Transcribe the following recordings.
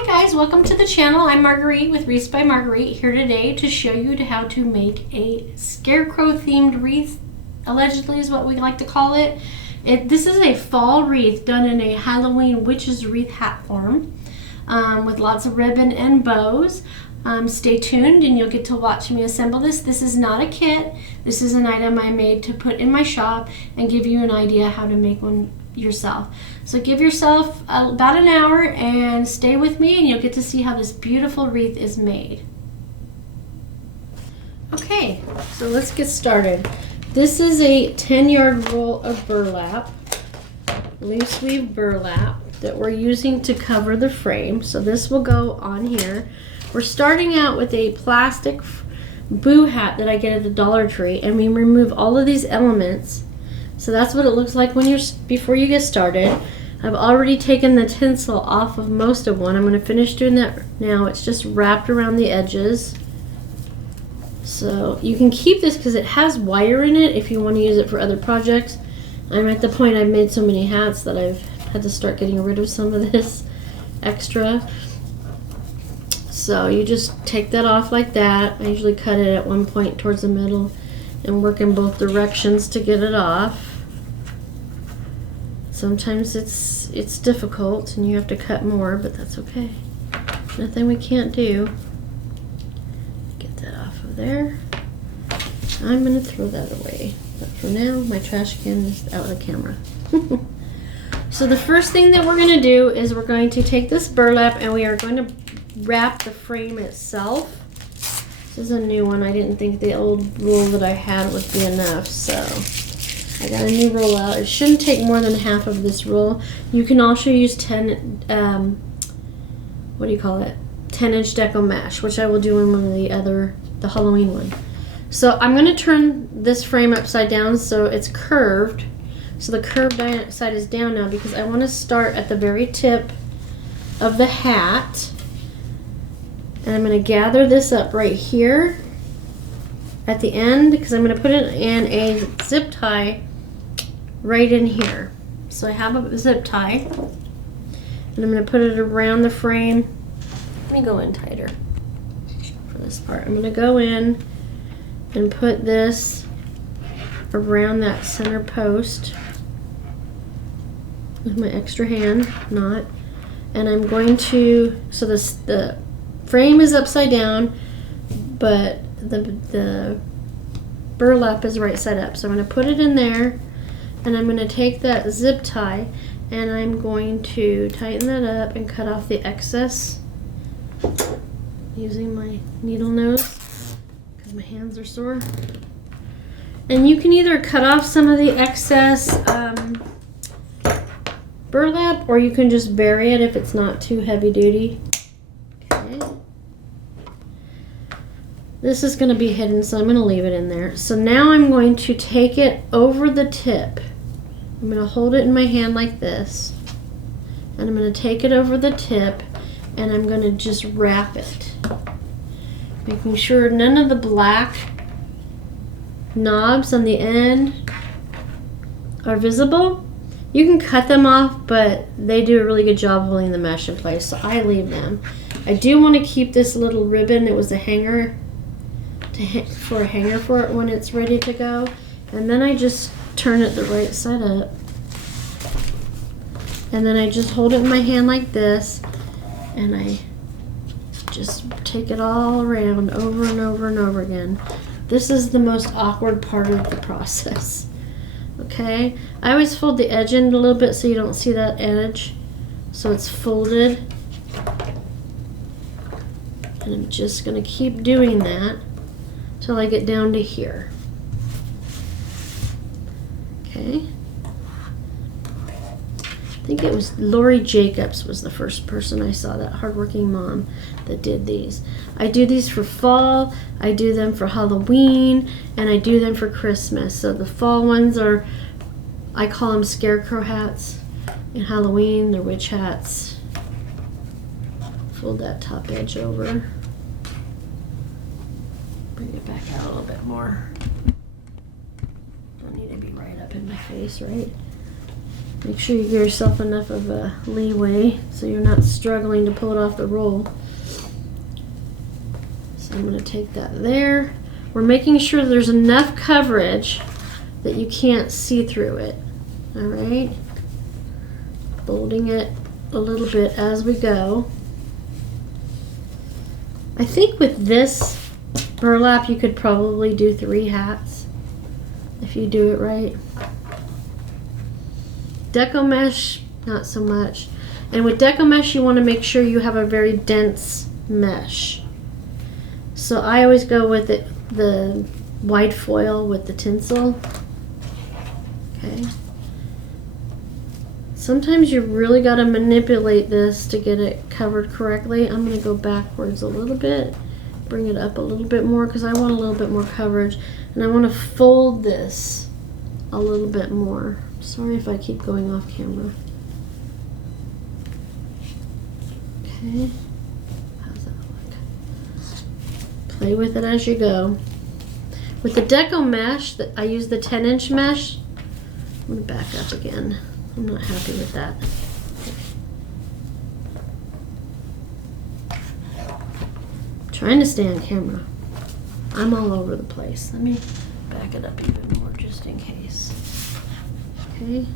Hi guys, welcome to the channel. I'm Marguerite with Wreaths by Marguerite, here today to show you how to make a scarecrow themed wreath, allegedly is what we like to call it. This is a fall wreath done in a Halloween witch's wreath hat form with lots of ribbon and bows. Stay tuned and you'll get to watch me assemble this. This is not a kit. This is an item I made to put in my shop and give you an idea how to make one yourself. So give yourself about an hour and stay with me and you'll get to see how this beautiful wreath is made. Okay, so let's get started. This is a 10-yard roll of burlap, loose weave burlap that we're using to cover the frame. So this will go on here. We're starting out with a plastic boo hat that I get at the Dollar Tree, and we remove all of these elements. So that's what it looks like when before you get started. I've already taken the tinsel off of most of one. I'm going to finish doing that now. It's just wrapped around the edges. So you can keep this because it has wire in it if you want to use it for other projects. I'm at the point I've made so many hats that I've had to start getting rid of some of this extra. So you just take that off like that. I usually cut it at one point towards the middle and work in both directions to get it off. Sometimes it's difficult and you have to cut more, but that's okay. Nothing we can't do. Get that off of there. I'm going to throw that away. But for now, my trash can is out of the camera. So the first thing that we're going to do is we're going to take this burlap and we are going to wrap the frame itself. This is a new one. I didn't think the old roll that I had would be enough, so I got a new roll out. It shouldn't take more than half of this roll. You can also use 10, 10-inch deco mesh, which I will do in one of the Halloween one. So I'm going to turn this frame upside down so it's curved. So the curved side is down now because I want to start at the very tip of the hat. And I'm going to gather this up right here at the end because I'm going to put it in a zip tie right in here. So I have a zip tie and I'm going to put it around the frame. Let me go in tighter for this part. I'm going to go in and put this around that center post with my extra hand knot, and I'm going to, so the frame is upside down, but the burlap is right side up. So I'm going to put it in there, and I'm going to take that zip tie, and I'm going to tighten that up and cut off the excess using my needle nose because my hands are sore. And you can either cut off some of the excess burlap, or you can just bury it if it's not too heavy duty. Okay. This is going to be hidden, so I'm going to leave it in there. So now I'm going to take it over the tip. I'm going to hold it in my hand like this, and I'm going to take it over the tip, and I'm going to just wrap it, making sure none of the black knobs on the end are visible. You can cut them off, but they do a really good job holding the mesh in place, so I leave them. I do want to keep this little ribbon. It was a hanger for it when it's ready to go. And then I just turn it the right side up. And then I just hold it in my hand like this, and I just take it all around over and over and over again. This is the most awkward part of the process. Okay, I always fold the edge in a little bit so you don't see that edge. So it's folded. And I'm just going to keep doing that till I get down to here. Okay. I think it was Lori Jacobs was the first person I saw, that hardworking mom that did these. I do these for fall, I do them for Halloween, and I do them for Christmas. So the fall ones are, I call them scarecrow hats. In Halloween, they're witch hats. Fold that top edge over. Bring it back out a little bit more. Don't need to be right up in my face, right? Make sure you give yourself enough of a leeway so you're not struggling to pull it off the roll. So I'm going to take that there. We're making sure there's enough coverage that you can't see through it. All right? Folding it a little bit as we go. I think with this burlap you could probably do 3 hats if you do it right. Deco mesh, not so much. And with deco mesh, you want to make sure you have a very dense mesh. So I always go with the white foil with the tinsel. Okay. Sometimes you really got to manipulate this to get it covered correctly. I'm going to go backwards a little bit, bring it up a little bit more because I want a little bit more coverage. And I want to fold this a little bit more. Sorry if I keep going off camera. Okay, how's that look? Play with it as you go. With the deco mesh, I use the 10-inch mesh. I'm gonna back up again. I'm not happy with that. I'm trying to stay on camera. I'm all over the place. Let me back it up even more just in case. Okay,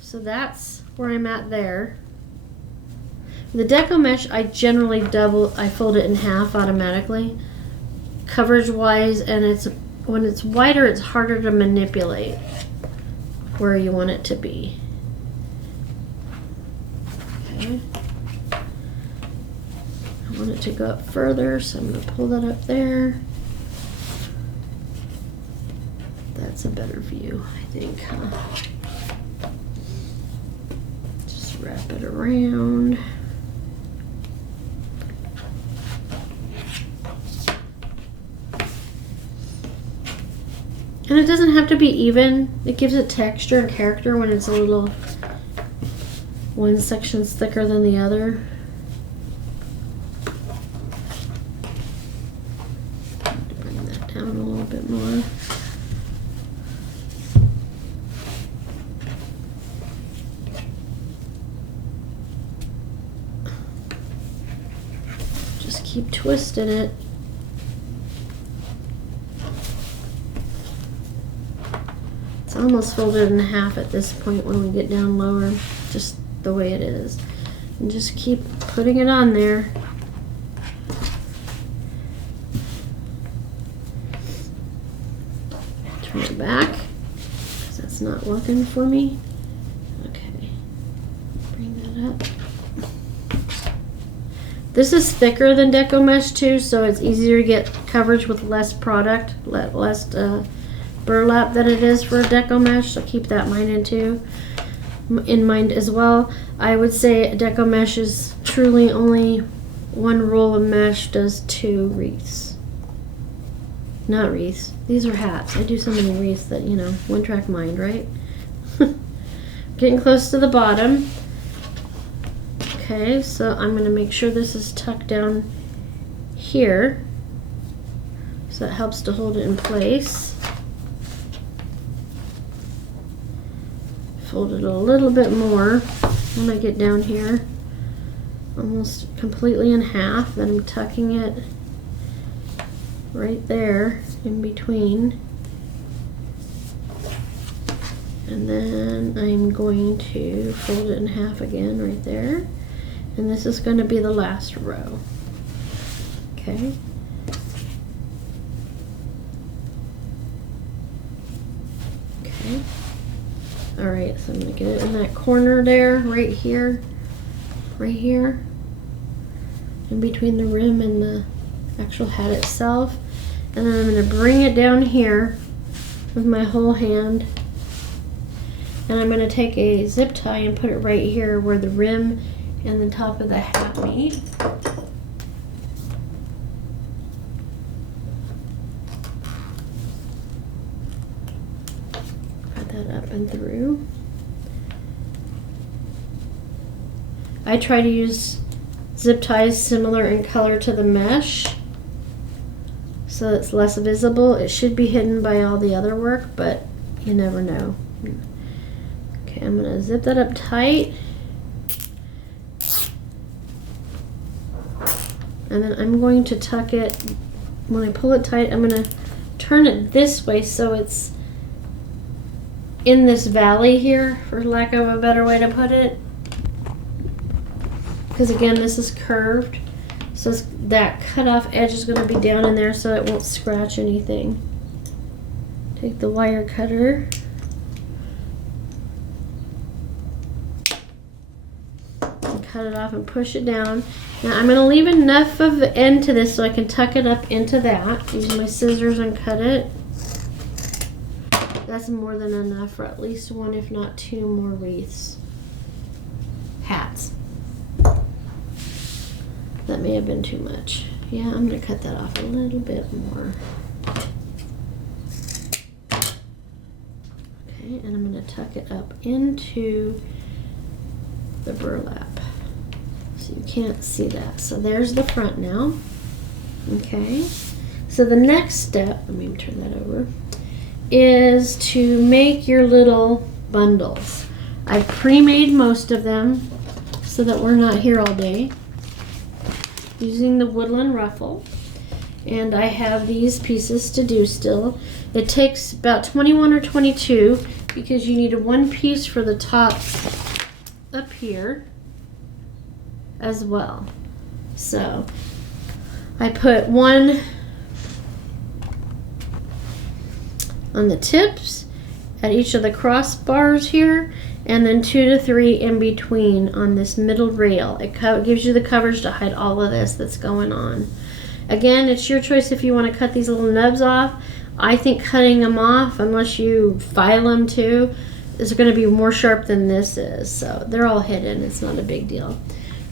so that's where I'm at there. The deco mesh, I generally I fold it in half automatically, coverage wise, and when it's wider, it's harder to manipulate where you want it to be. Okay, I want it to go up further, so I'm going to pull that up there. That's a better view, I think. Just wrap it around. And it doesn't have to be even. It gives it texture and character when it's a little, one section's thicker than the other. Bring that down a little bit more. Just keep twisting it. It's almost folded in half at this point when we get down lower, just the way it is. And just keep putting it on there. Turn it back, because that's not working for me. Okay, bring that up. This is thicker than deco mesh too, so it's easier to get coverage with less product, less burlap than it is for deco mesh, so keep that in mind as well. I would say deco mesh is truly only one roll of mesh does 2 wreaths. Not wreaths, these are hats. I do so many wreaths that, you know, one track mind, right? Getting close to the bottom. Okay, so I'm going to make sure this is tucked down here, so it helps to hold it in place. Fold it a little bit more when I get down here, almost completely in half. Then I'm tucking it right there in between, and then I'm going to fold it in half again right there, and this is going to be the last row. Okay. Okay. All right, so I'm gonna get it in that corner there, right here, in between the rim and the actual hat itself. And then I'm gonna bring it down here with my whole hand. And I'm gonna take a zip tie and put it right here where the rim and the top of the hat meet. Up and through. I try to use zip ties similar in color to the mesh so it's less visible. It should be hidden by all the other work, but you never know. Okay, I'm gonna zip that up tight. And then I'm going to tuck it, when I pull it tight, I'm gonna turn it this way so it's in this valley here, for lack of a better way to put it. Because again, this is curved. So that cut off edge is gonna be down in there so it won't scratch anything. Take the wire cutter. And cut it off and push it down. Now I'm going to leave enough of the end to this so I can tuck it up into that. Use my scissors and cut it. That's more than enough for at least one, if not two more wreaths. Hats. That may have been too much. Yeah, I'm going to cut that off a little bit more. Okay, and I'm going to tuck it up into the burlap. So you can't see that. So there's the front now. Okay. So the next step, let me turn that over, is to make your little bundles. I've pre-made most of them so that we're not here all day. Using the woodland ruffle. And I have these pieces to do still. It takes about 21 or 22 because you need a one piece for the top up here as well. So I put one on the tips at each of the crossbars here, and then 2 to 3 in between on this middle rail. It gives you the coverage to hide all of this that's going on. Again, it's your choice if you want to cut these little nubs off. I think cutting them off, unless you file them too, is going to be more sharp than this is. So they're all hidden. It's not a big deal.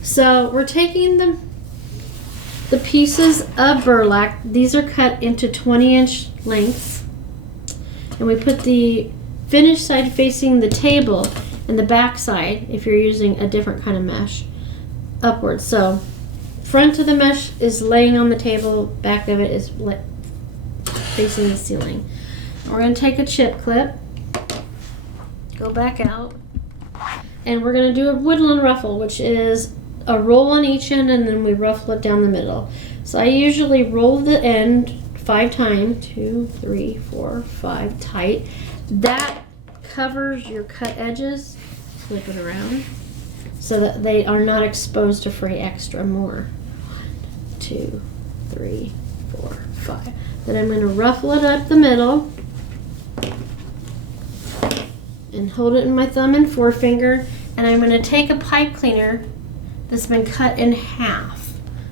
So we're taking the pieces of burlap. These are cut into 20-inch lengths. And we put the finished side facing the table and the back side, if you're using a different kind of mesh, upwards. So front of the mesh is laying on the table, back of it is facing the ceiling. We're going to take a chip clip, go back out, and we're going to do a woodland ruffle, which is a roll on each end and then we ruffle it down the middle. So I usually roll the end 5 times, 2, 3, 4, 5, tight. That covers your cut edges. Flip it around so that they are not exposed to fray extra more. 1, 2, 3, 4, 5. Then I'm going to ruffle it up the middle and hold it in my thumb and forefinger, and I'm going to take a pipe cleaner that's been cut in half.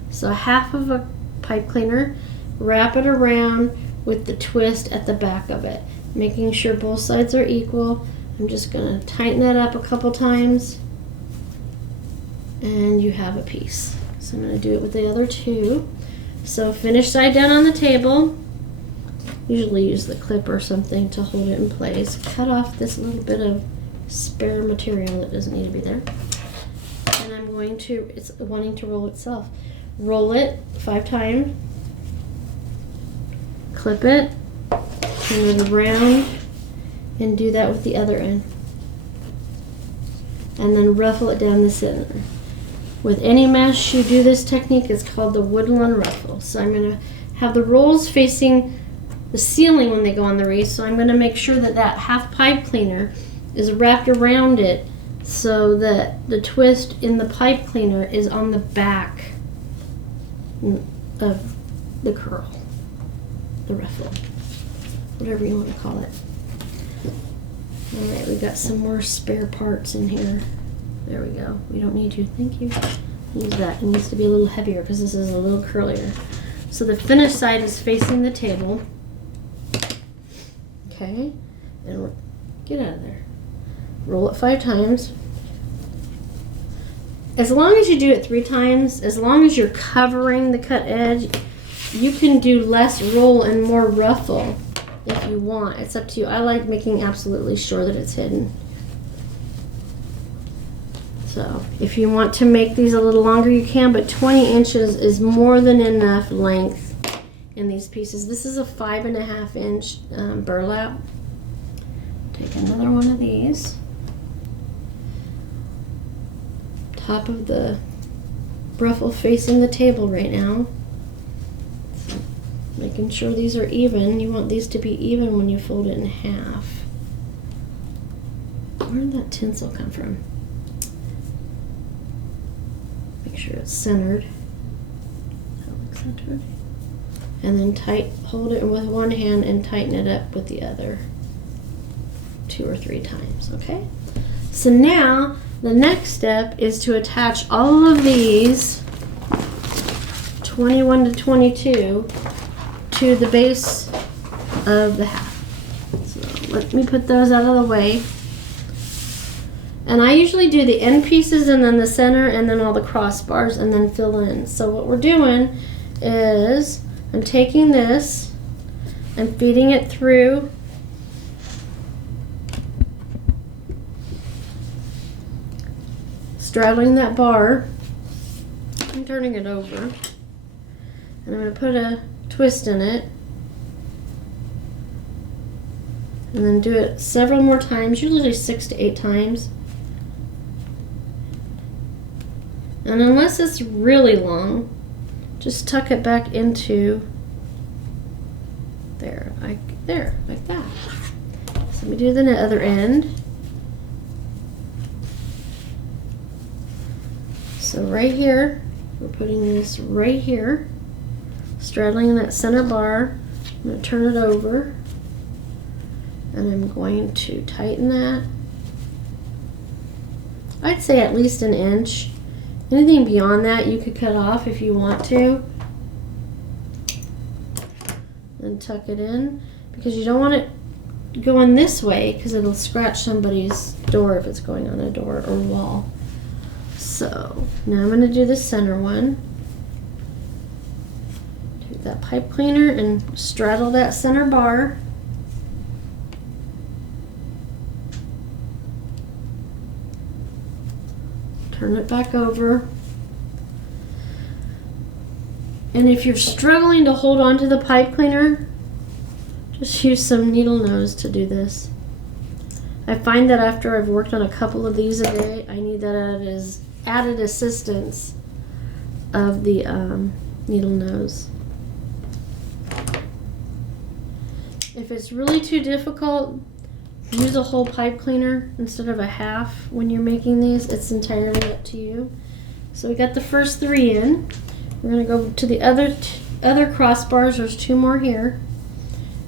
So half of a pipe cleaner, wrap it around with the twist at the back of it, making sure both sides are equal. I'm just going to tighten that up a couple times and you have a piece. So I'm going to do it with the other 2. So finish side down on the table. Usually use the clip or something to hold it in place. Cut off this little bit of spare material that doesn't need to be there. And I'm going to, it's wanting to roll itself. Roll it 5 times. Clip it, turn it around, and do that with the other end. And then ruffle it down the center. With any mesh you do this technique, it's called the woodland ruffle. So I'm going to have the rolls facing the ceiling when they go on the wreath, so I'm going to make sure that that half pipe cleaner is wrapped around it so that the twist in the pipe cleaner is on the back of the curl, the ruffle, whatever you want to call it. Alright, we got some more spare parts in here. There we go. We don't need you. Thank you. Use that. It needs to be a little heavier because this is a little curlier. So the finished side is facing the table. Okay, and get out of there. Roll it 5 times. As long as you do it 3 times, as long as you're covering the cut edge, you can do less roll and more ruffle if you want. It's up to you. I like making absolutely sure that it's hidden. So if you want to make these a little longer, you can, but 20 inches is more than enough length in these pieces. This is a 5.5 inch burlap. Take another one of these. top of the ruffle facing the table right now. So making sure these are even. You want these to be even when you fold it in half. Where did that tinsel come from? Make sure it's centered. That looks centered. And then hold it with one hand and tighten it up with the other 2 or 3 times, okay? So now the next step is to attach all of these 21 to 22 to the base of the hat. So let me put those out of the way. And I usually do the end pieces and then the center and then all the crossbars and then fill in. So what we're doing is I'm taking this, I'm feeding it through straddling that bar. I'm turning it over. And I'm going to put a twist in it. And then do it several more times, usually 6 to 8 times. And unless it's really long, just tuck it back into there, like that. So let me do the other end. So right here, we're putting this right here, straddling that center bar. I'm going to turn it over, and I'm going to tighten that. I'd say at least an inch. Anything beyond that you could cut off if you want to. And tuck it in, because you don't want it going this way because it'll scratch somebody's door if it's going on a door or wall. So now I'm going to do the center one. Take that pipe cleaner and straddle that center bar. Turn it back over. And if you're struggling to hold on to the pipe cleaner, just use some needle nose to do this. I find that after I've worked on a couple of these a day, I need that as added assistance of the needle nose. If it's really too difficult, use a whole pipe cleaner instead of a half when you're making these. It's entirely up to you. So we got the first 3 in. We're going to go to the other crossbars. There's 2 more here.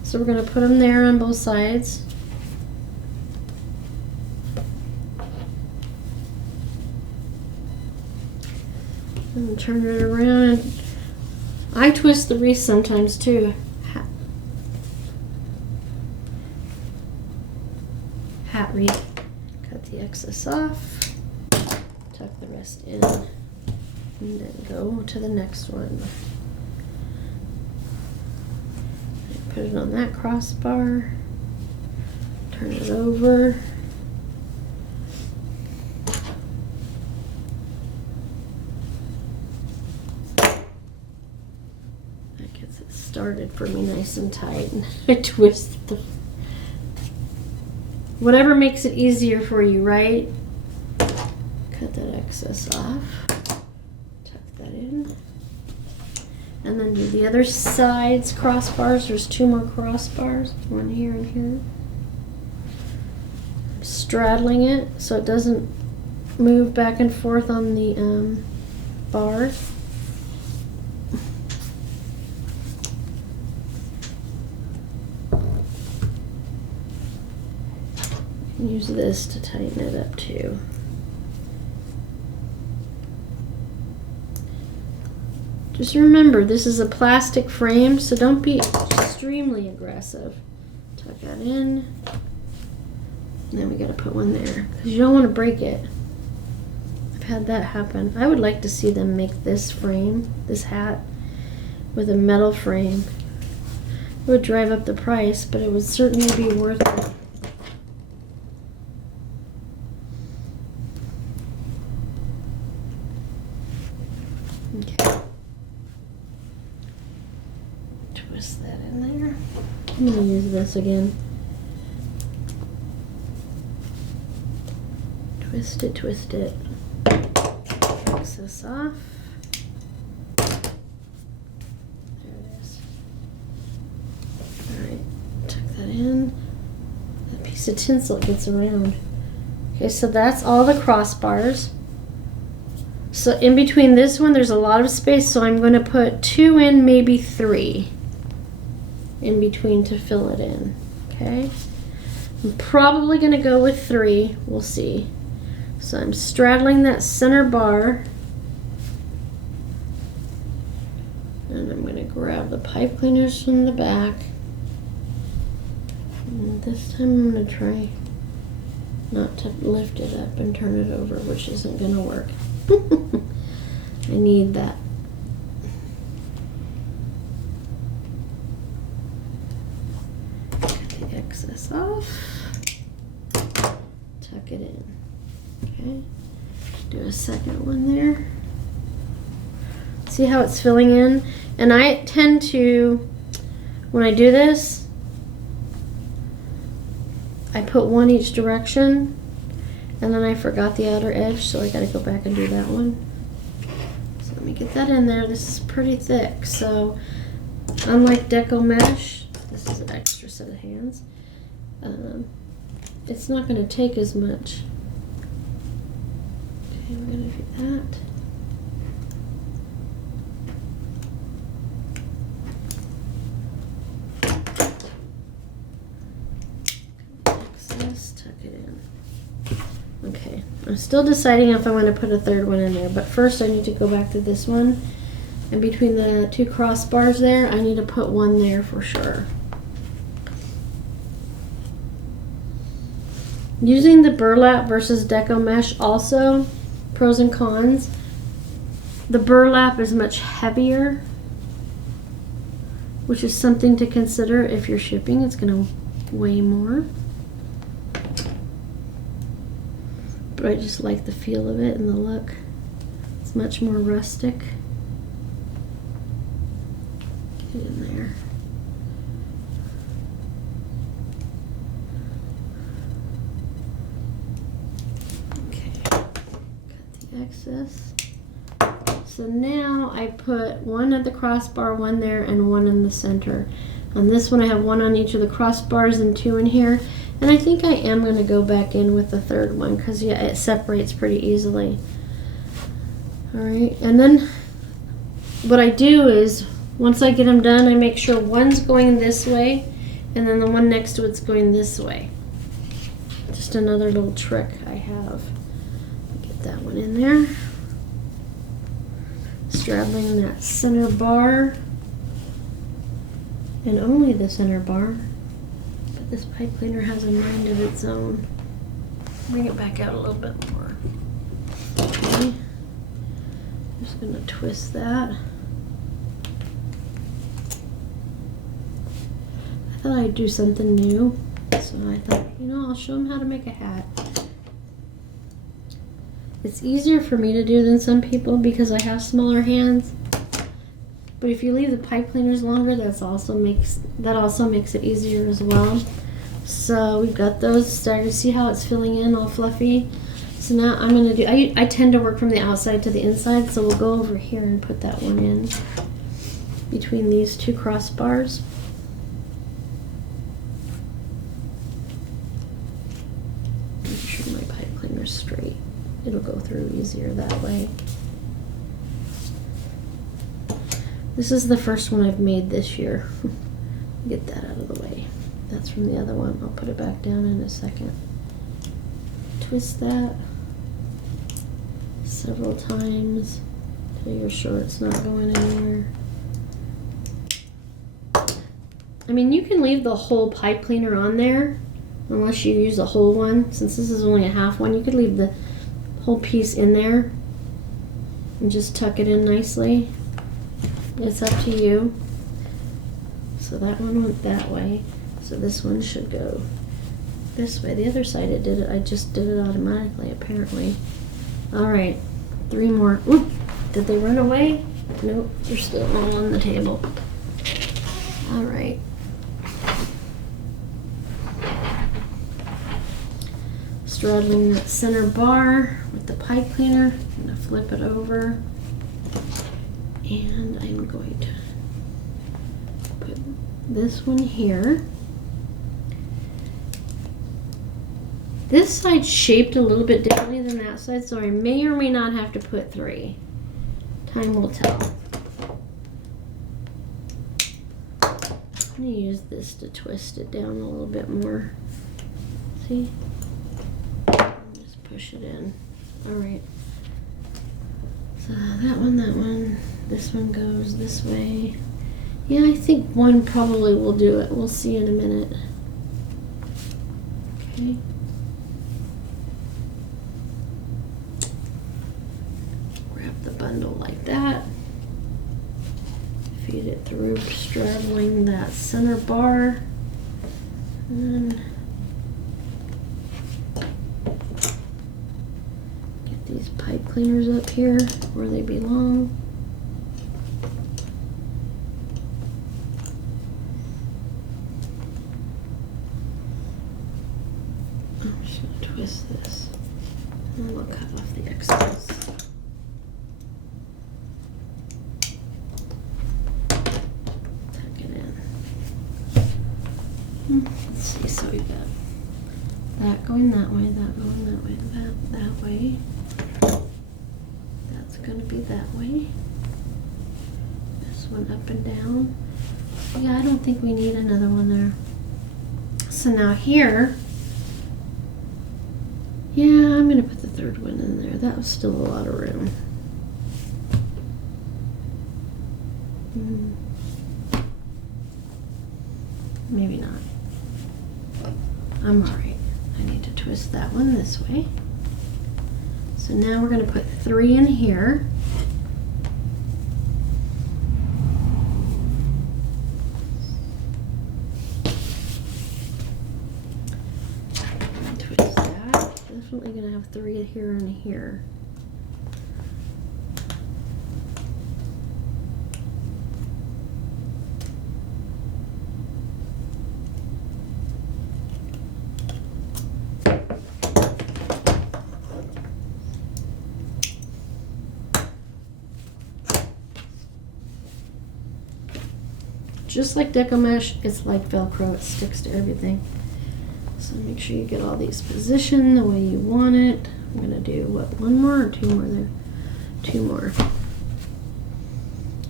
So we're going to put them there on both sides. And turn it around. I twist the wreath sometimes too. Hat wreath. Cut the excess off. Tuck the rest in. And then go to the next one. Put it on that crossbar. Turn it over. That gets it started for me nice and tight. And I twist the... Whatever makes it easier for you, right? Cut that excess off. Tuck that in. And then do the other sides crossbars. There's 2 more crossbars. One here and here. I'm straddling it so it doesn't move back and forth on the bars. Use this to tighten it up too. Just remember, this is a plastic frame, so don't be extremely aggressive. Tuck that in. And then we gotta put one there, because you don't want to break it. I've had that happen. I would like to see them make this frame, this hat, with a metal frame. It would drive up the price, but it would certainly be worth it. Okay. Twist that in there. I'm going to use this again. Twist it, twist it. excess off. There it is. Alright, tuck that in. That piece of tinsel gets around. Okay, so that's all the crossbars. So in between this one, there's a lot of space, so I'm going to put 2 in, maybe 3 in between to fill it in. Okay, I'm probably going to go with 3. We'll see. So I'm straddling that center bar, and I'm going to grab the pipe cleaners from the back. And this time I'm going to try not to lift it up and turn it over, which isn't going to work. I need that. Cut the excess off. Tuck it in. Okay. Do a second one there. See how it's filling in? And I tend to, when I do this, I put one each direction, and then I forgot the outer edge, so I gotta go back and do that one. So let me get that in there. This is pretty thick, so unlike deco mesh, this is an extra set of hands. It's not gonna take as much. Okay, we're gonna do that. Tuck it in. Okay, I'm still deciding if I want to put a third one in there, but first I need to go back to this one, and between the 2 crossbars there, I need to put one there for sure. Using the burlap versus deco mesh also, pros and cons. The burlap is much heavier, which is something to consider if you're shipping. It's going to weigh more. But I just like the feel of it and the look. It's much more rustic. Get in there. Okay, cut the excess. So now I put one at the crossbar, one there, and one in the center. On this one I have one on each of the crossbars and 2 in here. And I think I am going to go back in with the third one because, yeah, it separates pretty easily. Alright, and then what I do is, once I get them done, I make sure one's going this way, and then the one next to it's going this way. Just another little trick I have. Get that one in there. Straddling that center bar, and only the center bar. This pipe cleaner has a mind of its own. Bring it back out a little bit more. Okay. Just gonna twist that. I thought I'd do something new, so I thought, you know, I'll show them how to make a hat. It's easier for me to do than some people because I have smaller hands. But if you leave the pipe cleaners longer, that also makes it easier as well. So we've got those staggered. See how it's filling in all fluffy? So now I'm gonna do, I tend to work from the outside to the inside, so we'll go over here and put that one in between these 2 crossbars. Make sure my pipe cleaner's straight. It'll go through easier that way. This is the first one I've made this year. Get that out of the way. That's from the other one. I'll put it back down in a second. Twist that several times till you're sure it's not going anywhere. I mean, you can leave the whole pipe cleaner on there unless you use the whole one. Since this is only a half one, you could leave the whole piece in there and just tuck it in nicely. It's up to you. So that one went that way. So this one should go this way. The other side it did it. I just did it automatically apparently. Alright. 3 more. Ooh, did they run away? Nope, they're still all on the table. Alright. straddling that center bar with the pipe cleaner. I'm going to flip it over, and I'm going to put this one here. This side's shaped a little bit differently than that side, so I may or may not have to put 3. Time will tell. I'm going to use this to twist it down a little bit more. See? Just push it in. Alright. So that one, this one goes this way. Yeah, I think one probably will do it. We'll see in a minute. Okay. Grab the bundle like that. Feed it through, straddling that center bar. And then get these pipe cleaners up here where they belong. I'm just going to twist this, and we'll cut off the excess. Tuck it in. Let's see, so we've got that going that way, that going that way, that way. That's going to be that way. This one up and down. Yeah, I don't think we need another one there. So now here, yeah, I'm going to put the third one in there. That was still a lot of room. Maybe not. I'm alright. I need to twist that one this way. So now we're going to put 3 in here. Twist that. Definitely going to have 3 here and here. Just like Deco Mesh, it's like Velcro, it sticks to everything. So make sure you get all these positioned the way you want it. I'm gonna do, what, 1 more or 2 more there? 2 more.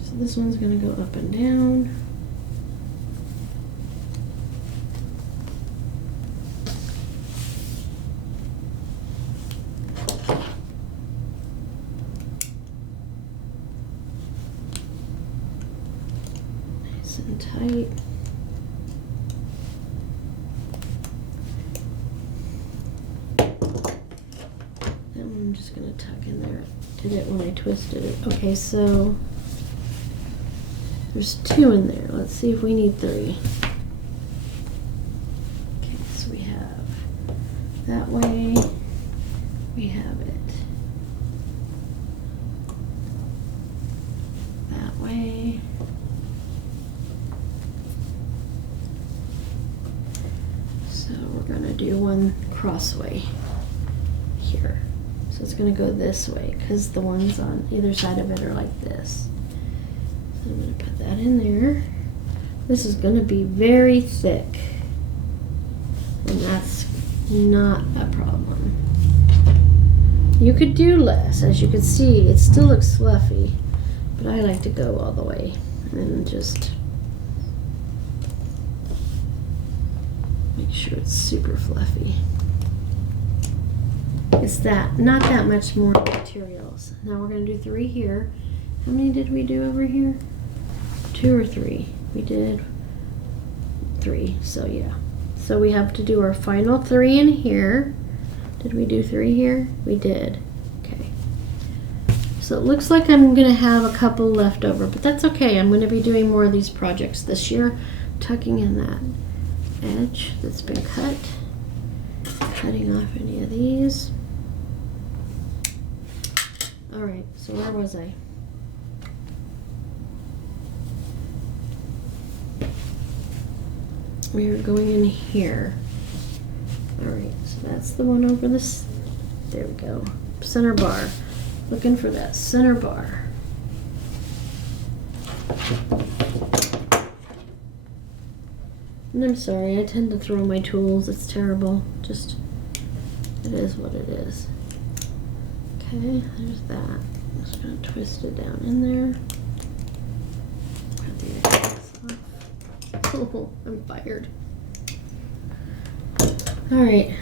So this one's gonna go up and down. And tight. That one I'm just going to tuck in there. Did it when I twisted it. Okay, so there's 2 in there. Let's see if we need 3. Okay, so we have that way. We have it that way. So we're going to do one crossway here. So it's going to go this way because the ones on either side of it are like this. So I'm going to put that in there. This is going to be very thick, and that's not a problem. You could do less. As you can see, it still looks fluffy, but I like to go all the way and just make sure it's super fluffy. It's not that much more materials. Now we're going to do 3 here. How many did we do over here? 2 or 3? We did 3, so yeah. So we have to do our final 3 in here. Did we do 3 here? We did. Okay. So it looks like I'm going to have a couple left over, but that's okay. I'm going to be doing more of these projects this year, tucking in that edge that's been cut, cutting off any of these. Alright, so where was I? We are going in here. Alright, so that's the one over this. There we go. Center bar. Looking for that center bar. And I'm sorry, I tend to throw my tools. It's terrible. Just, it is what it is. Okay, there's that. I'm just going to twist it down in there. Cut the excess off. Oh, I'm fired. Alright,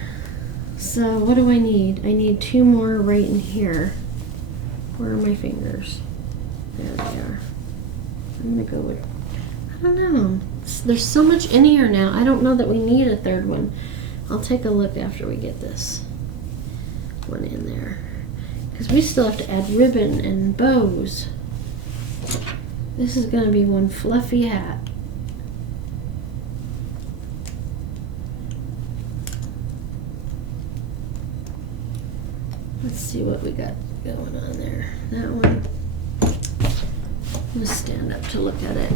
so what do I need? I need 2 more right in here. Where are my fingers? There they are. I'm going to go with, I don't know. There's so much in here now. I don't know that we need a 3rd one. I'll take a look after we get this one in there. Because we still have to add ribbon and bows. This is going to be one fluffy hat. Let's see what we got going on there. That one. Let's stand up to look at it.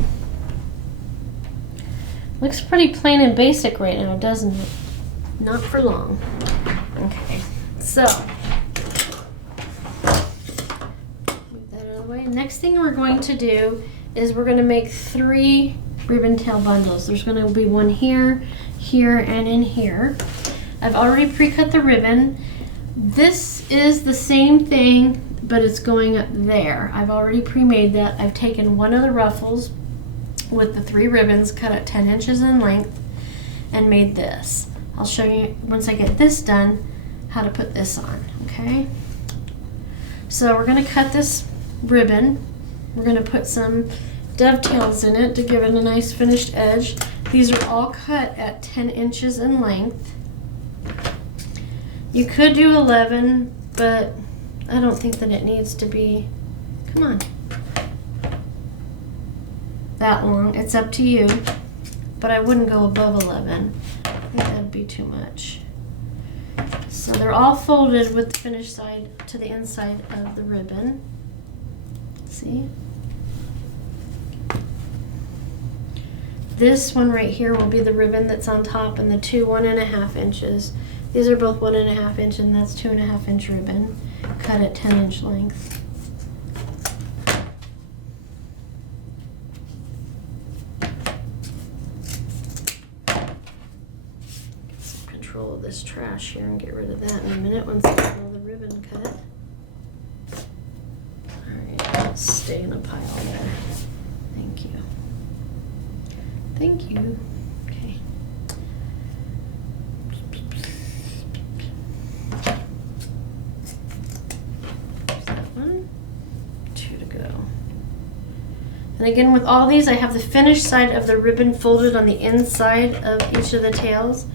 Looks pretty plain and basic right now, doesn't it? Not for long. Okay, so move that out of the way. Next thing we're going to do is we're going to make 3 ribbon tail bundles. There's going to be one here, here, and in here. I've already pre-cut the ribbon. This is the same thing, but it's going up there. I've already pre-made that. I've taken one of the ruffles with the 3 ribbons cut at 10 inches in length and made this. I'll show you once I get this done how to put this on, okay? So we're going to cut this ribbon. We're going to put some dovetails in it to give it a nice finished edge. These are all cut at 10 inches in length. You could do 11, but I don't think that it needs to be, come on, that long. It's up to you, but I wouldn't go above 11. I think that'd be too much. So they're all folded with the finished side to the inside of the ribbon. See? This one right here will be the ribbon that's on top, and the 2 1.5 inches. These are both 1.5 inch, and that's 2.5 inch ribbon cut at 10 inch length. Get some control of this trash here and get rid of that in a minute once I get all the ribbon cut. Alright, let's stay in a pile there. Thank you. Thank you. Okay. There's that one. 2 to go. And again, with all these, I have the finished side of the ribbon folded on the inside of each of the tails.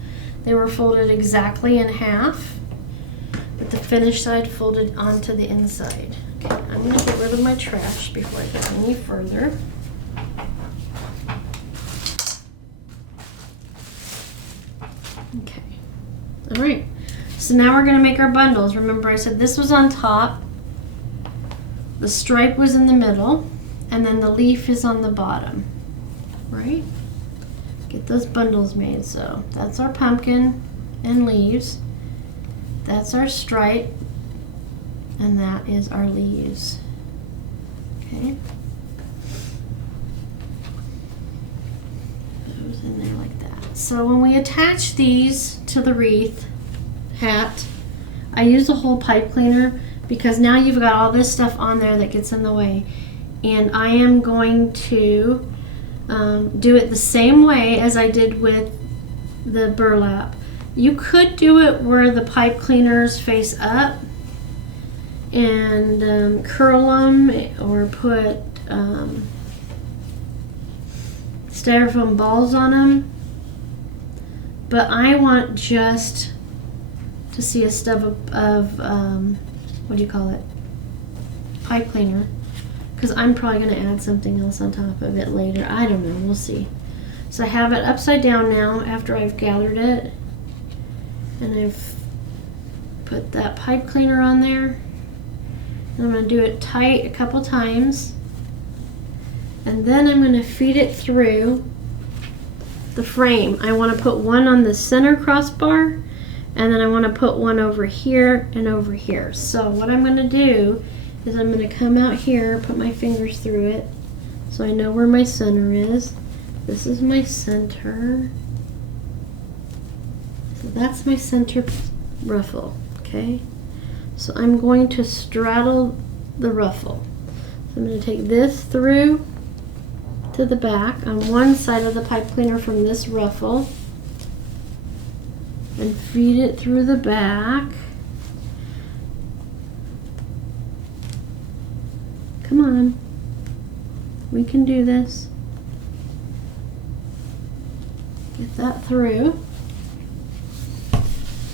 They were folded exactly in half, with the finished side folded onto the inside. Okay, I'm going to get rid of my trash before I go any further. Okay. All right. So now we're going to make our bundles. Remember I said this was on top, the stripe was in the middle, and then the leaf is on the bottom, right? Get those bundles made. So that's our pumpkin and leaves. That's our stripe, and that is our leaves. Okay. Those in there like that. So when we attach these to the wreath hat, I use a whole pipe cleaner because now you've got all this stuff on there that gets in the way. And I am going to do it the same way as I did with the burlap. You could do it where the pipe cleaners face up and curl them or put styrofoam balls on them. But I want just to see a stub of what do you call it? Pipe cleaner. Because I'm probably going to add something else on top of it later. I don't know. We'll see. So I have it upside down now after I've gathered it. And I've put that pipe cleaner on there. And I'm going to do it tight a couple times. And then I'm going to feed it through the frame. I want to put one on the center crossbar And then I want to put one over here and over here. So what I'm going to do is I'm going to come out here, put my fingers through it so I know where my center is. This is my center. So that's my center ruffle, okay? So I'm going to straddle the ruffle. So I'm going to take this through to the back on one side of the pipe cleaner from this ruffle and feed it through the back. Come on, we can do this. Get that through.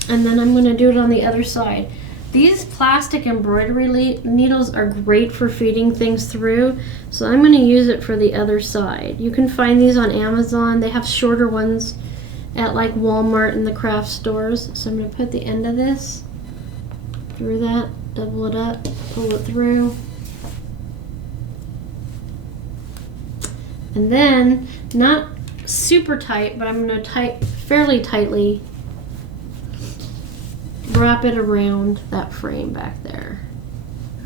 And then I'm going to do it on the other side. These plastic embroidery needles are great for feeding things through, so I'm going to use it for the other side. You can find these on Amazon. They have shorter ones at like Walmart and the craft stores. So I'm going to put the end of this through that, double it up, pull it through. And then, not super tight, but I'm going to fairly tightly wrap it around that frame back there.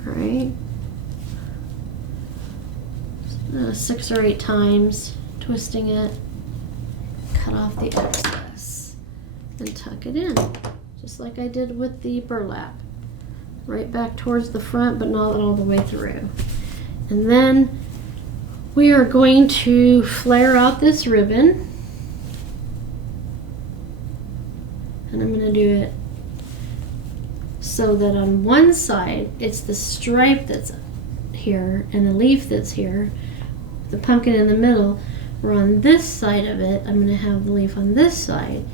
All right, 6 or 8 times, twisting it, cut off the excess, and tuck it in, just like I did with the burlap. Right back towards the front, but not all the way through. And then we are going to flare out this ribbon, and I'm going to do it so that on one side it's the stripe that's here and the leaf that's here, the pumpkin in the middle. Where on this side of it, I'm going to have the leaf on this side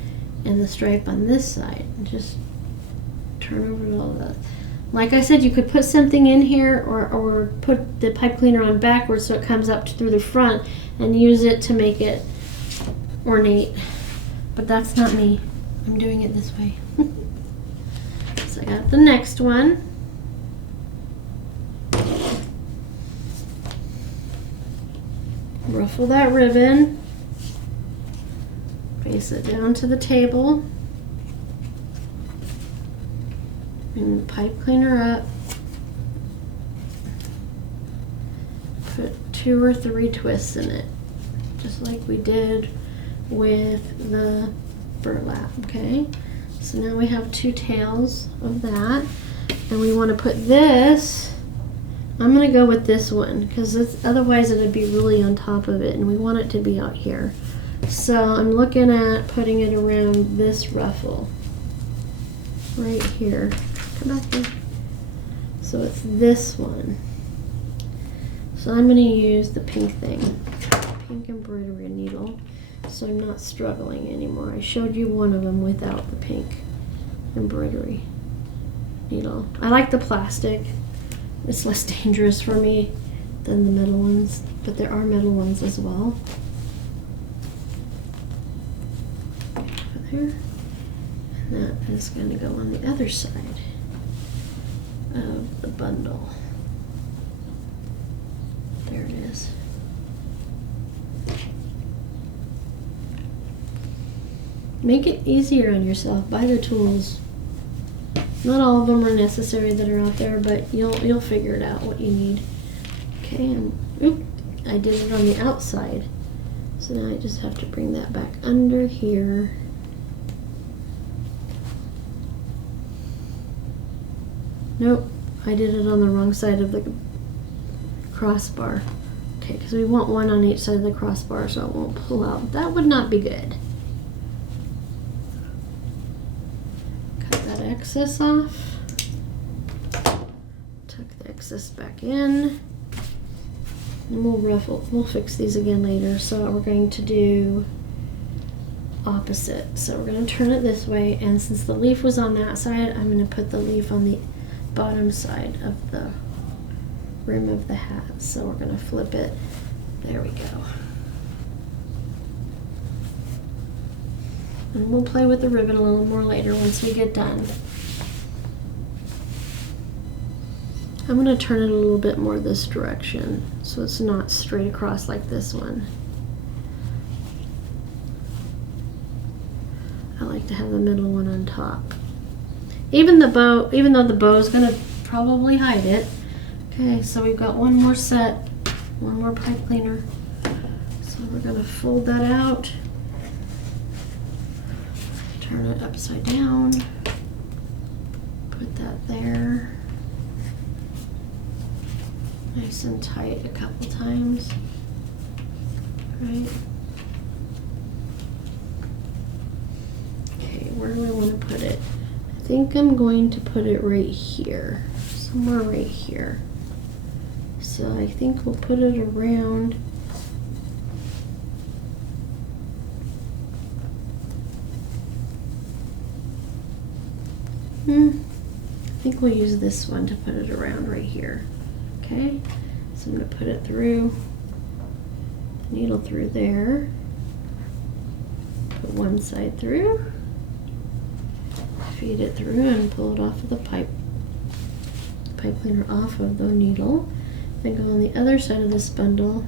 and the stripe on this side. And just turn over all that. Like I said, you could put something in here or put the pipe cleaner on backwards so it comes up through the front and use it to make it ornate. But that's not me. I'm doing it this way. So I got the next one. Ruffle that ribbon. Face it down to the table. Bring the pipe cleaner up. Put 2 or 3 twists in it, just like we did with the burlap, okay? So now we have 2 tails of that, and we want to put this, I'm going to go with this one, because otherwise it would be really on top of it, and we want it to be out here. So I'm looking at putting it around this ruffle, right here. Come back here. So it's this one. So I'm going to use the pink thing, pink embroidery needle, so I'm not struggling anymore. I showed you one of them without the pink embroidery needle. I like the plastic. It's less dangerous for me than the metal ones, but there are metal ones as well. Put there. And that is going to go on the other side of the bundle. There it is. Make it easier on yourself. Buy the tools. Not all of them are necessary that are out there, but you'll figure it out what you need. Okay, and oop, I did it on the outside. So now I just have to bring that back under here. Nope, I did it on the wrong side of the crossbar. Okay, because we want one on each side of the crossbar so it won't pull out. That would not be good. Cut that excess off. Tuck the excess back in. And we'll fix these again later. So we're going to do opposite. So we're going to turn it this way, and since the leaf was on that side, I'm going to put the leaf on the bottom side of the rim of the hat. So we're going to flip it. There we go. And we'll play with the ribbon a little more later once we get done. I'm going to turn it a little bit more this direction so it's not straight across like this one. I like to have the middle one on top. Even though the bow is gonna probably hide it. Okay, so we've got one more set, one more pipe cleaner. So we're gonna fold that out, turn it upside down, put that there, nice and tight a couple times, right? Okay, where do I want to put it? I think I'm going to put it right here, somewhere right here. So I think we'll put it around I think we'll use this one to put it around right here. Okay, so I'm going to put it through, needle through there, put one side through, feed it through and pull it off of the pipe cleaner off of the needle. Then go on the other side of this bundle.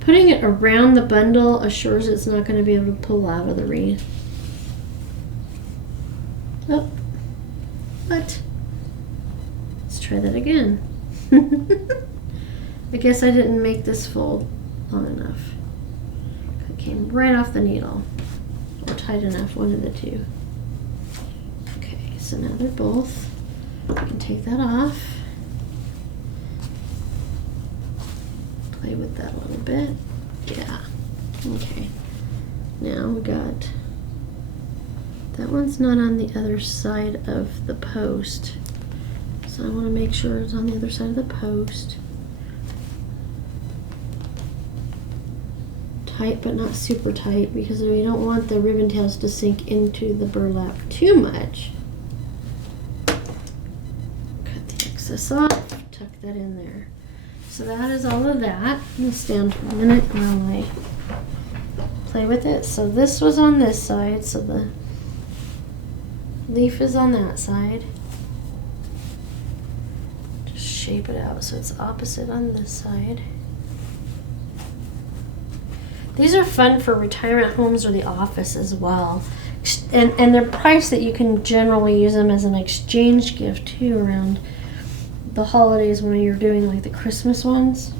Putting it around the bundle assures it's not going to be able to pull out of the wreath. Oh, what? Let's try that again. I guess I didn't make this fold long enough. It came right off the needle, or tight enough, one of the two. Okay, so now they're both. I can take that off. Play with that a little bit. Yeah. Okay. Now we got, that one's not on the other side of the post. So I want to make sure it's on the other side of the post. Tight but not super tight, because we don't want the ribbon tails to sink into the burlap too much. Cut the excess off, tuck that in there. So that is all of that. I'm going to stand for a minute while I play with it. So this was on this side, so the leaf is on that side. Just shape it out so it's opposite on this side. These are fun for retirement homes or the office as well. And they're priced that you can generally use them as an exchange gift too around the holidays when you're doing like the Christmas ones.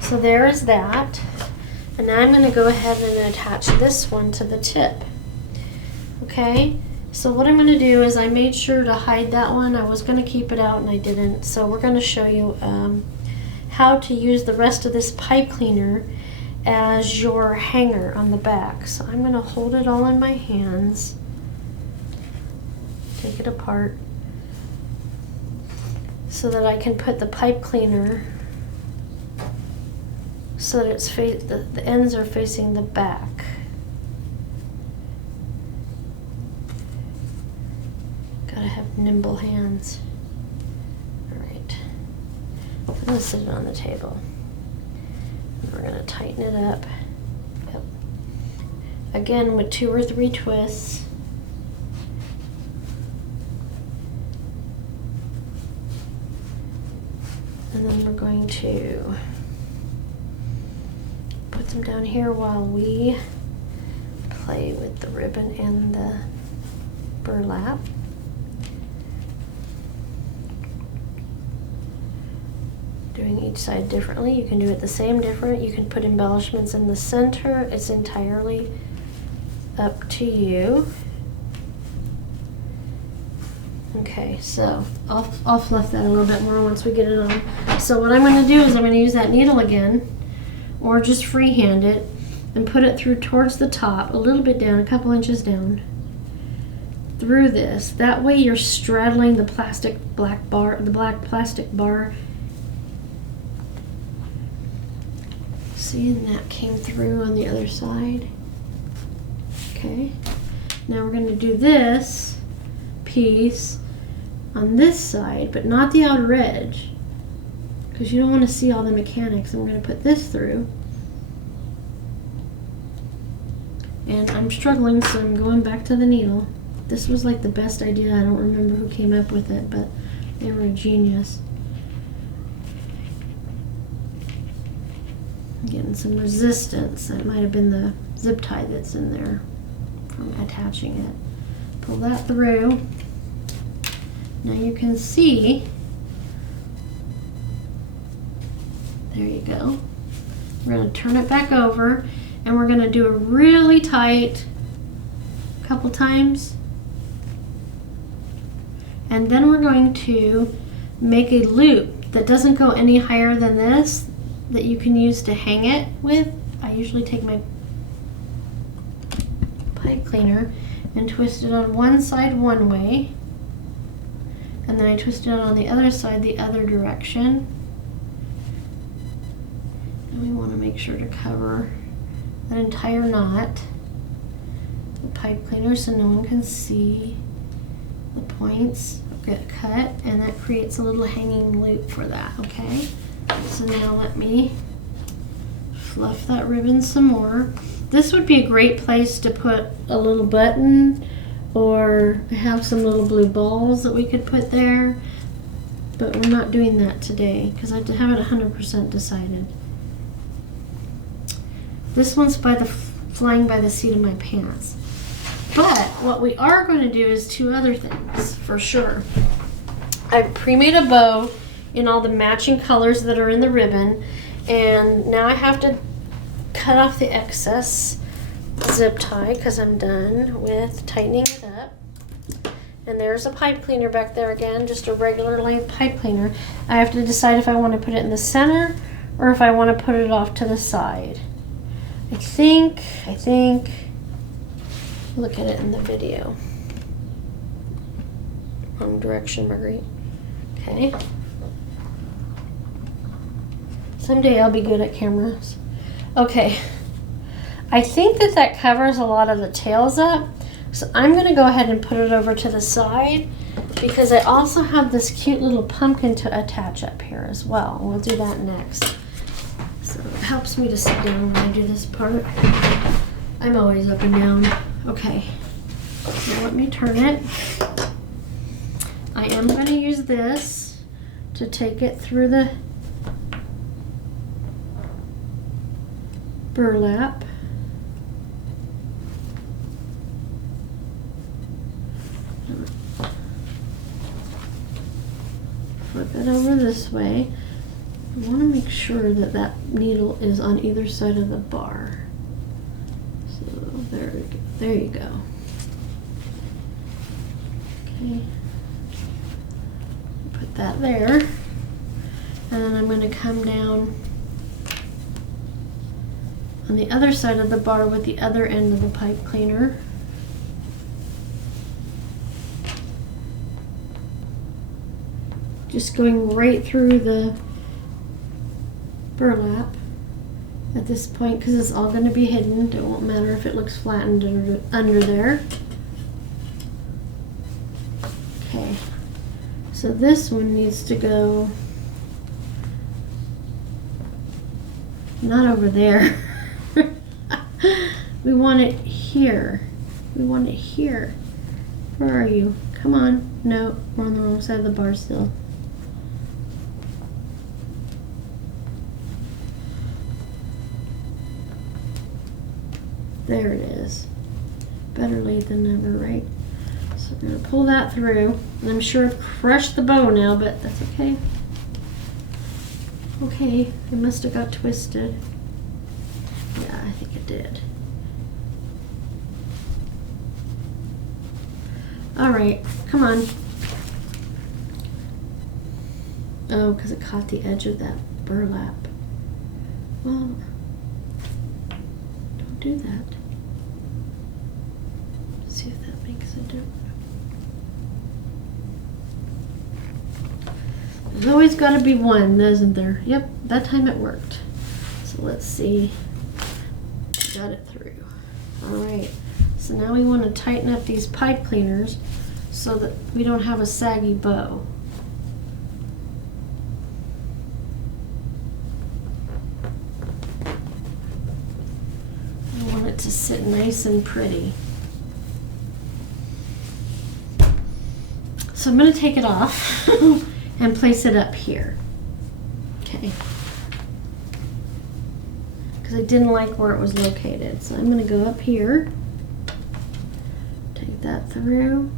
So there is that. And now I'm going to go ahead and attach this one to the tip. Okay, so what I'm going to do is I made sure to hide that one. I was going to keep it out and I didn't. So we're going to show you how to use the rest of this pipe cleaner as your hanger on the back. So I'm going to hold it all in my hands, take it apart, so that I can put the pipe cleaner so that it's the ends are facing the back. Gotta have nimble hands. Alright, I'm gonna sit it on the table. We're gonna tighten it up. Yep. Again with 2 or 3 twists. And then we're going to put them down here while we play with the ribbon and the burlap. Doing each side differently. You can do it the same different. You can put embellishments in the center. It's entirely up to you. Okay, so I'll fluff that a little bit more once we get it on. So what I'm going to do is I'm going to use that needle again, or just freehand it, and put it through towards the top, a little bit down, a couple inches down, through this. That way you're straddling the black plastic bar. See, and that came through on the other side. Okay, now we're going to do this piece on this side, but not the outer edge, because you don't want to see all the mechanics. I'm going to put this through, and I'm struggling, so I'm going back to the needle. This was like the best idea. I don't remember who came up with it, but they were a genius. I'm getting some resistance. That might have been the zip tie that's in there from attaching it. Pull that through. Now you can see, there you go. We're going to turn it back over and we're going to do a really tight couple times. And then we're going to make a loop that doesn't go any higher than this, that you can use to hang it with. I usually take my pipe cleaner and twist it on one side one way, and then I twist it on the other side the other direction. And we want to make sure to cover that entire knot with pipe cleaner so no one can see the points get cut, and that creates a little hanging loop for that. Okay, so now let me fluff that ribbon some more. This would be a great place to put a little button, or have some little blue balls that we could put there, but we're not doing that today because I haven't 100% decided. This one's flying by the seat of my pants. But what we are going to do is two other things for sure. I've pre-made a bow in all the matching colors that are in the ribbon, and now I have to cut off the excess zip tie because I'm done with tightening it up. And there's a pipe cleaner back there again, just a regular length pipe cleaner. I have to decide if I want to put it in the center or if I want to put it off to the side. I think, look at it in the video. Wrong direction, Marguerite. Okay. Someday I'll be good at cameras. Okay. I think that covers a lot of the tails up. So I'm going to go ahead and put it over to the side because I also have this cute little pumpkin to attach up here as well. We'll do that next. So it helps me to sit down when I do this part. I'm always up and down. Okay, now let me turn it. I am going to use this to take it through the burlap. Flip it over this way. I want to make sure that that needle is on either side of the bar. So there you go. Okay. Put that there. And then I'm going to come down on the other side of the bar with the other end of the pipe cleaner. Just going right through the burlap at this point because it's all going to be hidden. It won't matter if it looks flattened under there. Okay, so this one needs to go not over there. We want it here. We want it here. Where are you? Come on. No, we're on the wrong side of the bar still. There it is. Better late than never, right? So we're going to pull that through. And I'm sure I've crushed the bow now, but that's okay. Okay, it must have got twisted. Yeah, I think it did. All right, come on. Oh, because it caught the edge of that burlap. Well, don't do that. See if that makes a difference. There's always got to be one, isn't there? Yep, that time it worked. So let's see. Got it through. All right. So now we want to tighten up these pipe cleaners so that we don't have a saggy bow. I want it to sit nice and pretty. So I'm going to take it off and place it up here. Okay. Because I didn't like where it was located. So I'm going to go up here. that through.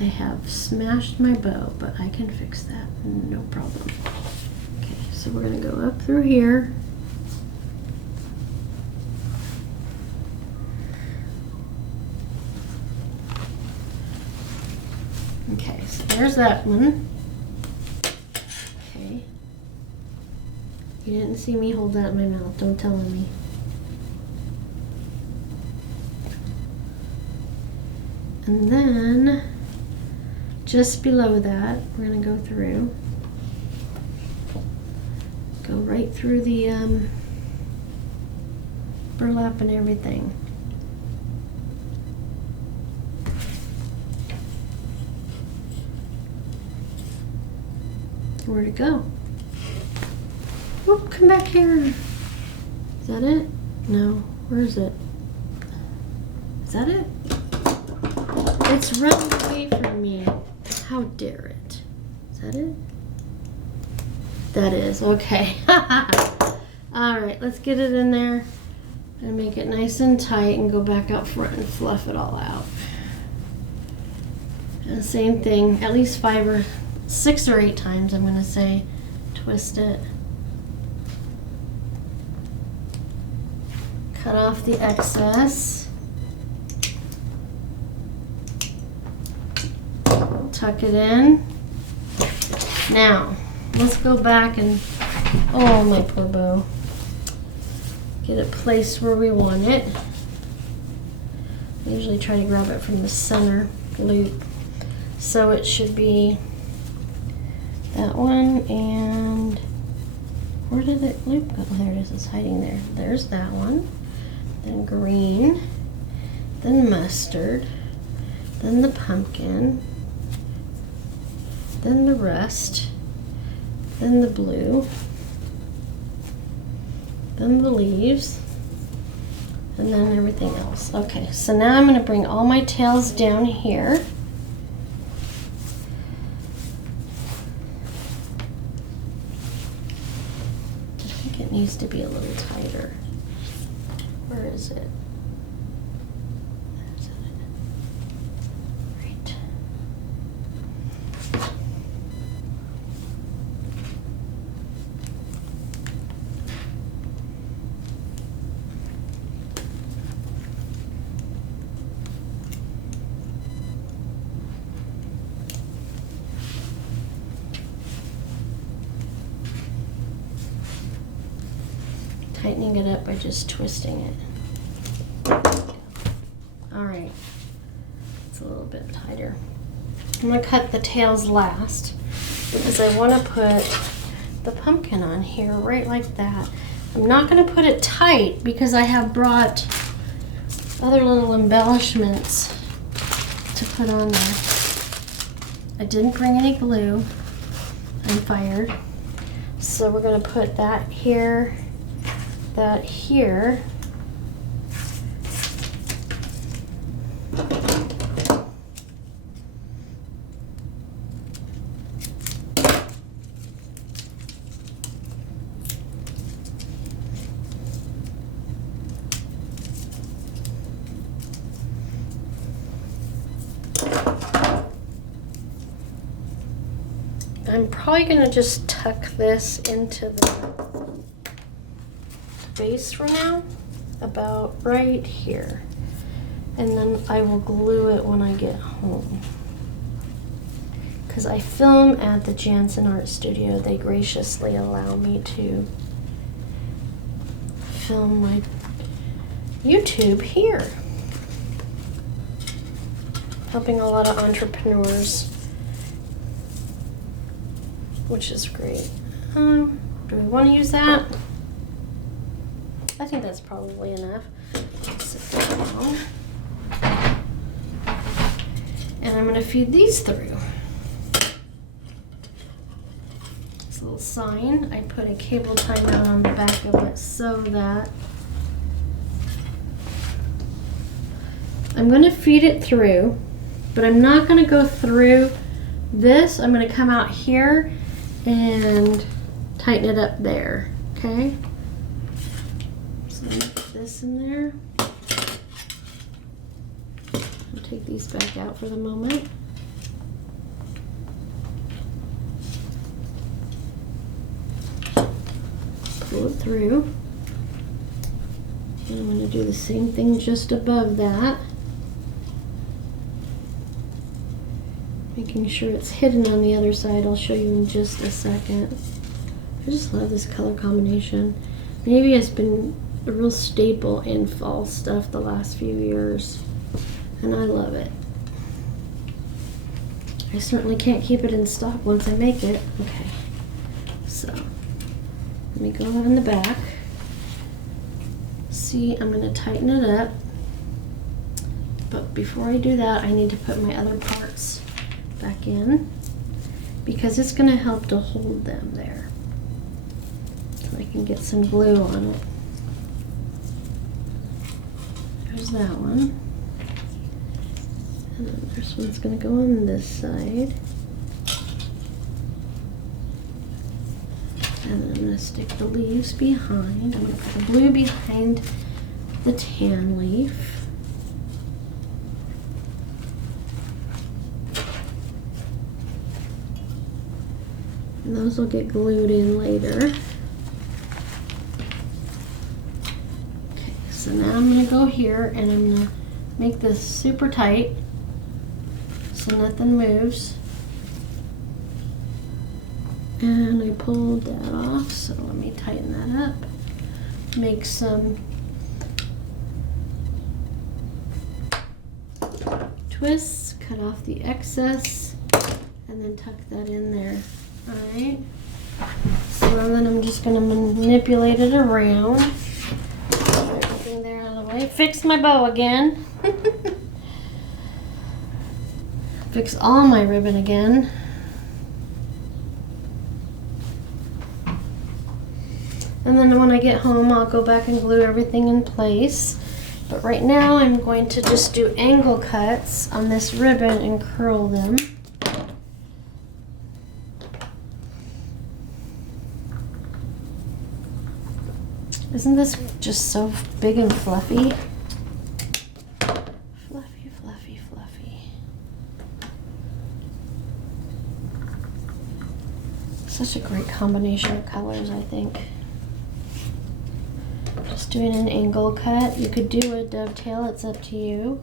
I have smashed my bow, but I can fix that, no problem. Okay, so we're gonna go up through here. Okay, so there's that one. Okay. You didn't see me hold that in my mouth, don't tell on me. And then, just below that, we're gonna go through. Go right through the burlap and everything. Where'd it go? Whoop, come back here. Is that it? No, where is it? Is that it? It's running away from me. How dare it? Is that it? That is, okay. All right, let's get it in there and make it nice and tight and go back out front and fluff it all out. And the same thing, at least 5 or 6 or 8 times, I'm gonna say, twist it. Cut off the excess. Tuck it in. Now, let's go back and, oh my poor bow. Get it placed where we want it. I usually try to grab it from the center loop. So it should be that one, and where did it loop go? Oh, there it is, it's hiding there. There's that one. Then green, then mustard, then the pumpkin, then the rest, then the blue, then the leaves, and then everything else. Okay, so now I'm going to bring all my tails down here. I think it needs to be a little tighter. Where is it? There's it. Right. Tightening it up by just twisting it. All right, it's a little bit tighter. I'm gonna cut the tails last because I want to put the pumpkin on here right like that. I'm not gonna put it tight because I have brought other little embellishments to put on there. I didn't bring any glue. I'm fired. So we're gonna put that here, that here. I'm probably gonna just tuck this into the base for now, about right here. And then I will glue it when I get home. Because I film at the Jansen Art Studio, they graciously allow me to film my YouTube here. Helping a lot of entrepreneurs, which is great. Do we want to use that? I think that's probably enough. Sit down. And I'm going to feed these through. This little sign, I put a cable timeout on the back of it so that I'm going to feed it through, but I'm not going to go through this. I'm going to come out here and tighten it up there, okay? So put this in there. take these back out for the moment. Pull it through. And I'm going to do the same thing just above that. Making sure it's hidden on the other side. I'll show you in just a second. I just love this color combination. Maybe it's been a real staple in fall stuff the last few years, and I love it. I certainly can't keep it in stock once I make it. Okay, so let me go on the back. See, I'm going to tighten it up, but before I do that, I need to put my other parts back in because it's going to help to hold them there. So I can get some glue on it. There's that one. And then this one's going to go on this side. And then I'm going to stick the leaves behind. I'm going to put the blue behind the tan leaf. And those will get glued in later. Okay, so now I'm going to go here and I'm going to make this super tight so nothing moves. And I pulled that off, so let me tighten that up. Make some twists, cut off the excess, and then tuck that in there. Alright, so then I'm just going to manipulate it around. Get everything there out of the way. Fix my bow again. Fix all my ribbon again. And then when I get home, I'll go back and glue everything in place. But right now, I'm going to just do angle cuts on this ribbon and curl them. Isn't this just so big and fluffy? Fluffy, fluffy, fluffy. Such a great combination of colors, I think. Just doing an angle cut. You could do a dovetail, it's up to you.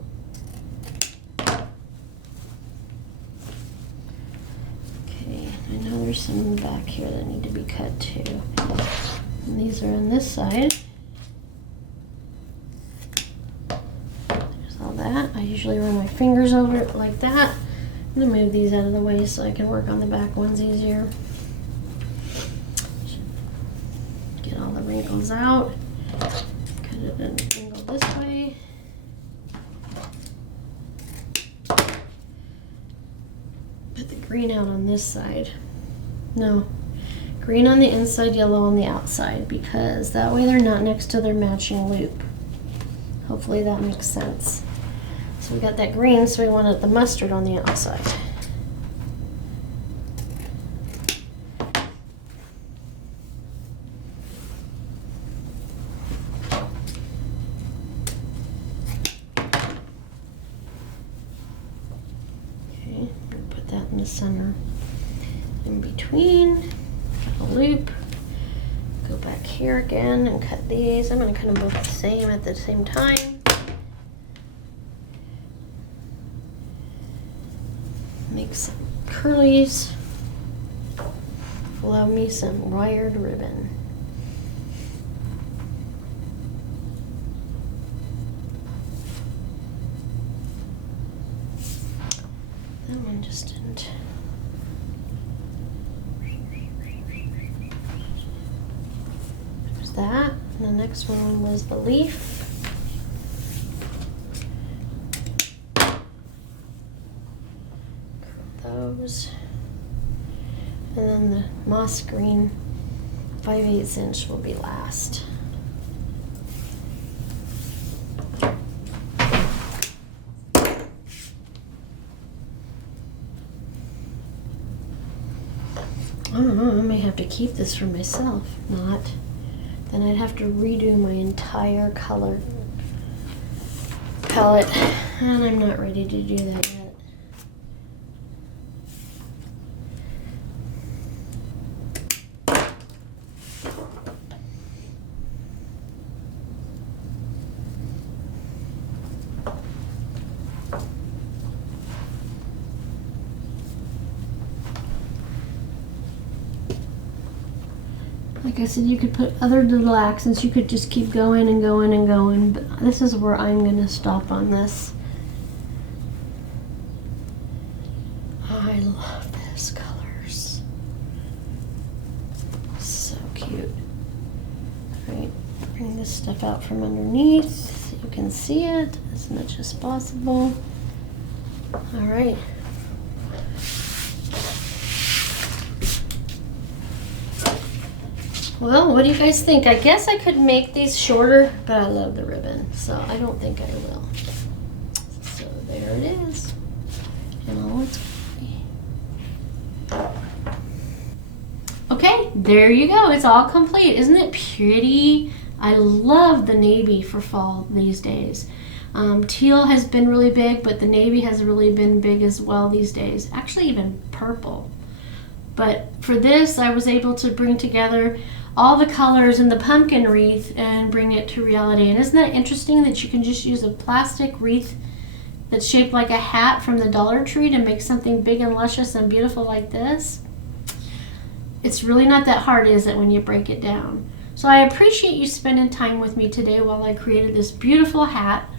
Okay, I know there's some in the back here that need to be cut too. And these are on this side. There's all that. I usually run my fingers over it like that. I'm going to move these out of the way so I can work on the back ones easier. Get all the wrinkles out. Cut it at an angle this way. Put the green out on this side. No. Green on the inside, yellow on the outside, because that way they're not next to their matching loop. Hopefully that makes sense. So we got that green, so we wanted the mustard on the outside. Okay, I'm gonna put that in the center. In between. A loop, go back here again and cut these. I'm going to cut them both the same at the same time. Make some curlies. Love me some wired ribbon. That one just didn't. That, and the next one was the leaf. Curl those. And then the moss green 5/8 inch will be last. I don't know, I may have to keep this for myself. Not. Then I'd have to redo my entire color palette, and I'm not ready to do that yet. Like I said, you could put other little accents. You could just keep going and going and going, but this is where I'm going to stop on this. I love these colors. So cute. All right, bring this stuff out from underneath so you can see it as much as possible. All right. Well, what do you guys think? I guess I could make these shorter, but I love the ribbon, so I don't think I will. So there it is, in all its glory. Okay, there you go. It's all complete. Isn't it pretty? I love the navy for fall these days. Teal has been really big, but the navy has really been big as well these days. Actually, even purple. But for this, I was able to bring together all the colors in the pumpkin wreath and bring it to reality. And isn't that interesting that you can just use a plastic wreath that's shaped like a hat from the Dollar Tree to make something big and luscious and beautiful like this? It's really not that hard, is it, when you break it down? So I appreciate you spending time with me today while I created this beautiful hat.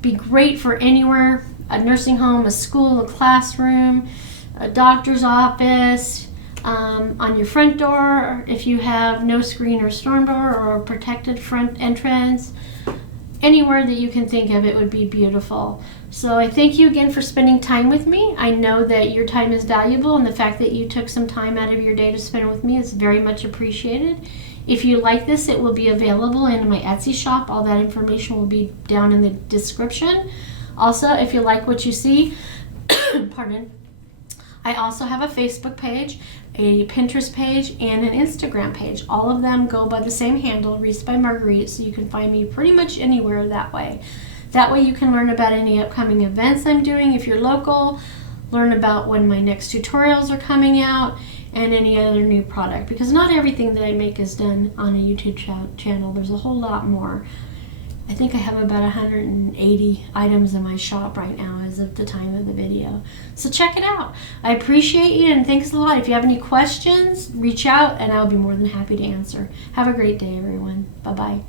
Be great for anywhere, a nursing home, a school, a classroom, a doctor's office, on your front door, if you have no screen or storm door or a protected front entrance. Anywhere that you can think of, it would be beautiful. So I thank you again for spending time with me. I know that your time is valuable, and the fact that you took some time out of your day to spend with me is very much appreciated. If you like this, it will be available in my Etsy shop. All that information will be down in the description. Also, if you like what you see, pardon, I also have a Facebook page, a Pinterest page, and an Instagram page. All of them go by the same handle, Wreaths by Marguerite, so you can find me pretty much anywhere that way. That way you can learn about any upcoming events I'm doing if you're local, learn about when my next tutorials are coming out, and any other new product. Because not everything that I make is done on a YouTube channel. There's a whole lot more. I think I have about 180 items in my shop right now as of the time of the video. So check it out. I appreciate you, and thanks a lot. If you have any questions, reach out and I'll be more than happy to answer. Have a great day, everyone. Bye-bye.